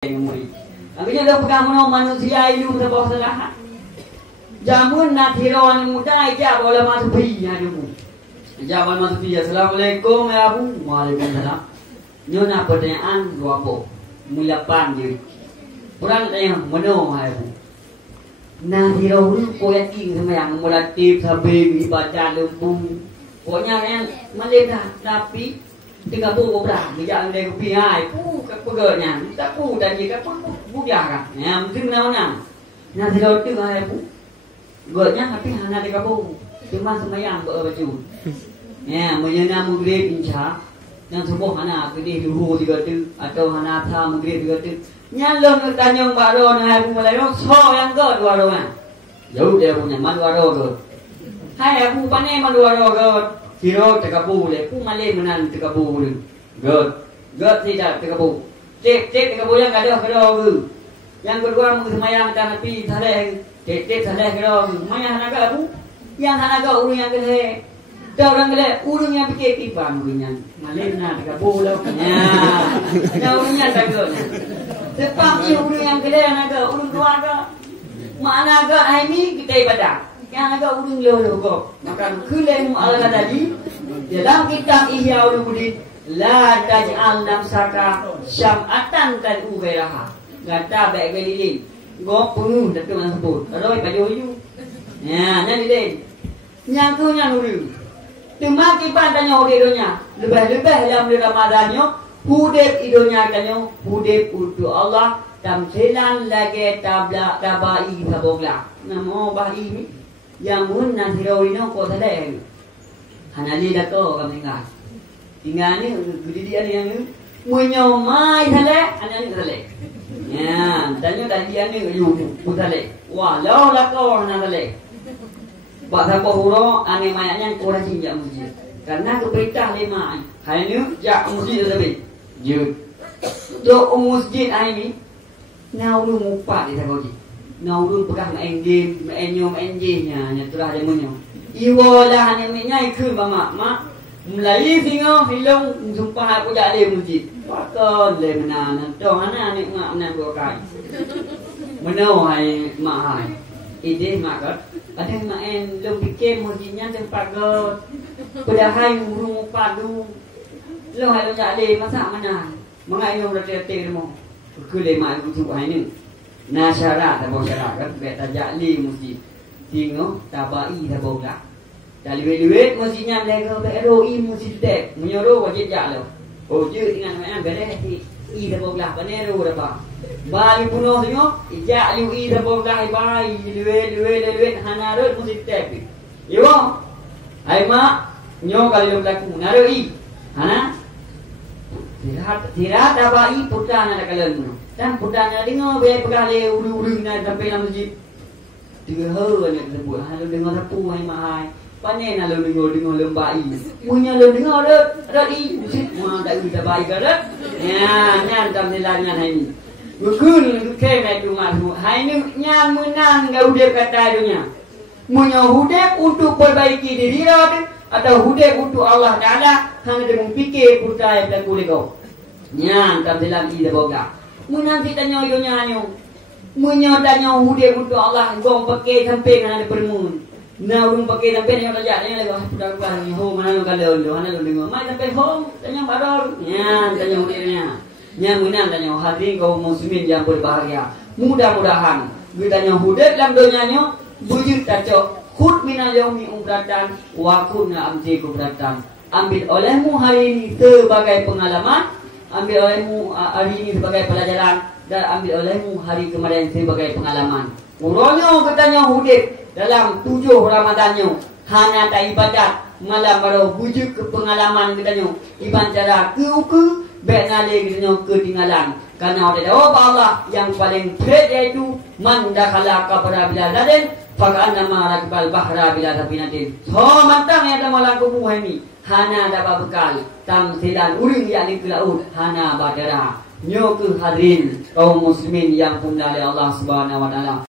Akhirnya dah pegang manusia itu sebuah kesalahan. Jamun natiron muda ijab oleh masufi ya dulu. Ijab oleh masufi. Assalamualaikum ya Abu. Waalaikumsalam. Nyona pertanyaan dua po. Mulapan je. Orang tanya meno hai Abu. Natiron ko yakin sama yang melatih sampai ibadah lembung. Pokoknya yang malam tapi 3 bulan berapa? Bijak dia kopi hai, pu kepegernya. Tak pu dan dia pu budak kan. Ya, mungkin mana. Nah, dia tu hai pu. Gernya tapi hana 3 bulan. Cuma semayang berbaju. Ya, menyena maghrib insya. Yang subuh hana kedih luhur 3 tu atau hana tha maghrib 3 tu. Nyalon tanyong baron hai pu mulai so yang ke 2 orang. Jauh dia punya man 2 orang. Hai pu pane man 2 orang. Kiro terkabu le, pu malay menan terkabu le. God tidak terkabu. Cek terkabu yang ada kado. Yang kedua semayang tanah pi thaleh, cek thaleh kado. Semayang hanaga abu, yang hanaga urung yang kele. Dah orang kele, urung yang pikir tipan urungnya. Malay menan terkabu le. Ya, urungnya terkabu. Sebab urung yang kele hanaga, urung keluarga. Mana agak hari ni kita ibadah. Yang agak urung lolo kok. Maka kulemu Allah tadi dalam kitab Ihya Ulumuddin la taj'al nafsaka syam'atan tan ughiraha. Kata baik gelilin. Go penuh datuk yang sebut. Roi baju you. Ya, nan dilin. Yang tu yang uru. Cuma kita tanya idonya. Lebih-lebih dalam Ramadan yo hudib idonya kanyo hudib untuk Allah tamthilan lagi tabla tabai sabogla. Namo bahi ni yang mun nasirowino ko tadi, hanali dah tu kami ingat. Tinggal ni kejadian yang ni, menyomai tadi, hanali tadi. Ya, tanya tadi ni you tadi. Wah, lau lah kau hanali. Bahasa Kohuro ane mayaknya kau rajin jak masjid. Karena keperintah lima. Hari ni jak masjid lebih. Jut. Do masjid hari ni, naulu mupat di takoji. Naurun pegang enjim enjingnya nyaturah dia munyo. Iwalah hanya ikut bama mak mulai singo filong sumpah aku jak le masjid. Pakon le menan dong ana ni mak menan dua kai. Meno hai mak hai. Ide mak kat ada mak en lom fikir masjidnya tempat got. Padahal urung padu. Lo hai lo jak le masak mana? Mengai lo rete demo. Ku le mak aku tu hai ni. Nasyarat atau syarat beta jali masjid tingo tabai tabola daliwe masjidnya lego beroi masjid dek menyoro wajib jalo je dengan mana gede i tabola panero berapa bali puno tingo jali i tabola bai liwe hanarut masjid dek yo ai ma nyo kali lo laku naroi hana tidak tabai putana nak kalian dan putana dengar be pegale ulu-ulu na sampai dalam masjid. 3 hari nak sebut. Halo dengar sapu hai mahai. Panen halo dengar lembai. Punya lo dengar dak i masjid ma tak ada baik dak. Ya, nyan tam nilangan hai ni. Bukun ke mai rumah tu. Hai ni nyan menang gau dia kata dunia. Punya hudib untuk perbaiki diri dia atau hudib untuk Allah Taala hang dia memfikir putai dan kuliko. Nyan tam nilang i dah boga. Menanti tanya idonya nyo. Munyo tanya hude untuk Allah gong pakai sampai kan ada permun. Na urung pakai sampai nyo tajak tanya lagi budak budak ni ho mana lo kalon lo mana lo dengar. Mai sampai ho tanya baru. Ya tanya hude nya. Nya menang tanya hati kaum muslimin yang berbahagia. Mudah-mudahan kita tanya hude dalam dunia nyo bujut taco khut mina yaumi umratan wa kunna amti kubratan. Ambil olehmu hari ini sebagai pengalaman. Ambil olehmu hari ini sebagai pelajaran dan ambil olehmu hari kemarin sebagai pengalaman. Uronyo katanya hudib dalam 7 Ramadannya hanya tak ibadat malam baru bujuk ke pengalaman katanya iban cara ke benale katanya ketinggalan karena ada Allah yang paling berat yaitu man dakhala qabra bila zaden fakan nama rakbal bahra bila sabinatin. So mantang yang ada malam kubu ini hana dapat bekal tamsilan uring yang di laut hana badara nyo ke hadirin kaum muslimin yang pun dari Allah Subhanahu wa taala.